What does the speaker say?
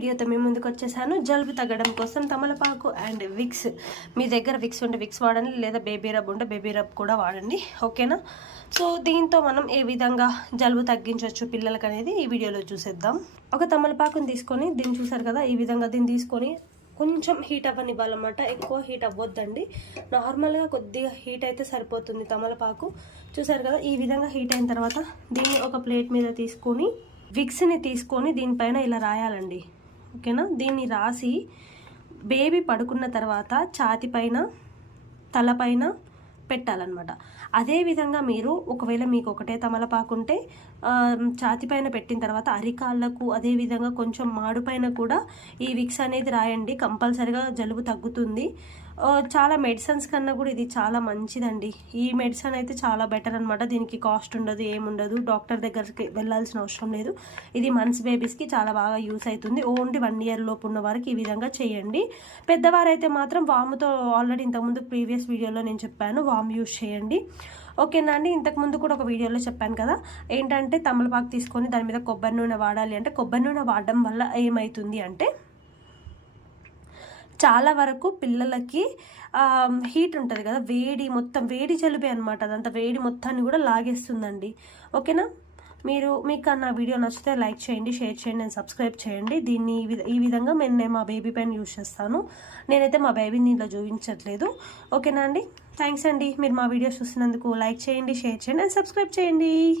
వీడియోతో మేము ముందుకు వచ్చేసాను. జలుబు తగ్గడం కోసం తమలపాకు అండ్ విక్స్. మీ దగ్గర విక్స్ ఉంటే విక్స్ వాడండి లేదా బేబీ రబ్ ఉంటే బేబీ రబ్ కూడా వాడండి. ఓకేనా? సో దీంతో మనం ఏ విధంగా జలుబు తగ్గించవచ్చు పిల్లలకి అనేది ఈ వీడియోలో చూసేద్దాం. ఒక తమలపాకుని తీసుకొని దీన్ని చూసారు కదా ఈ విధంగా దీన్ని తీసుకొని కొంచెం హీట్ అవ్వనివ్వాలన్నమాట. ఎక్కువ హీట్ అవ్వద్దండి. నార్మల్గా కొద్దిగా హీట్ అయితే సరిపోతుంది తమలపాకు. చూసారు కదా ఈ విధంగా హీట్ అయిన తర్వాత దీన్ని ఒక ప్లేట్ మీద తీసుకొని విక్స్ని తీసుకొని దీనిపైన ఇలా రాయాలండి. ఓకేనా? దీన్ని రాసి బేబీ పడుకున్న తర్వాత ఛాతి పైన తలపైన పెట్టాలన్నమాట. అదేవిధంగా మీరు ఒకవేళ మీకు ఒకటే తమలపాకుంటే ఛాతి పైన పెట్టిన తర్వాత అరికాళ్ళకు అదేవిధంగా కొంచెం మాడు పైన కూడా ఈ విక్స్ అనేది రాయండి. కంపల్సరిగా జలుబు తగ్గుతుంది. చాలా మెడిసిన్స్ కన్నా కూడా ఇది చాలా మంచిదండి. ఈ మెడిసిన్ అయితే చాలా బెటర్ అనమాట దీనికి కాస్ట్ ఉండదు ఏముండదు. డాక్టర్ దగ్గరికి వెళ్ళాల్సిన అవసరం లేదు. ఇది మంత్స్ బేబీస్కి చాలా బాగా యూస్ అవుతుంది. ఓన్లీ వన్ ఇయర్ లోపు ఉన్న వారికి ఈ విధంగా చేయండి. పెద్దవారైతే మాత్రం వాముతో ఆల్రెడీ ఇంతకుముందు ప్రీవియస్ వీడియోలో నేను చెప్పాను వామ్ యూస్ చేయండి. ఓకేనా అండి ఇంతకుముందు కూడా ఒక వీడియోలో చెప్పాను కదా ఏంటంటే తమలపాకు తీసుకొని దాని మీద కొబ్బరి నూనె వాడాలి అంటే కొబ్బరి నూనె వాడడం వల్ల ఏమవుతుంది అంటే చాలా వరకు పిల్లలకి హీట్ ఉంటుంది కదా వేడి మొత్తం వేడి జలుబే అనమాట అదంతా వేడి మొత్తాన్ని కూడా లాగేస్తుందండి. ఓకేనా? మీరు మీకు నా వీడియో నచ్చితే లైక్ చేయండి షేర్ చేయండి అండ్ సబ్స్క్రైబ్ చేయండి. దీన్ని ఈ విధ- ఈ విధంగా నేను నేను మా బేబీ పైన యూజ్ చేస్తాను. నేనైతే మా బేబీని దీంట్లో చూపించట్లేదు. ఓకేనా అండి? థ్యాంక్స్ అండి. మీరు మా వీడియోస్ చూసినందుకు లైక్ చేయండి షేర్ చేయండి అండ్ సబ్స్క్రైబ్ చేయండి.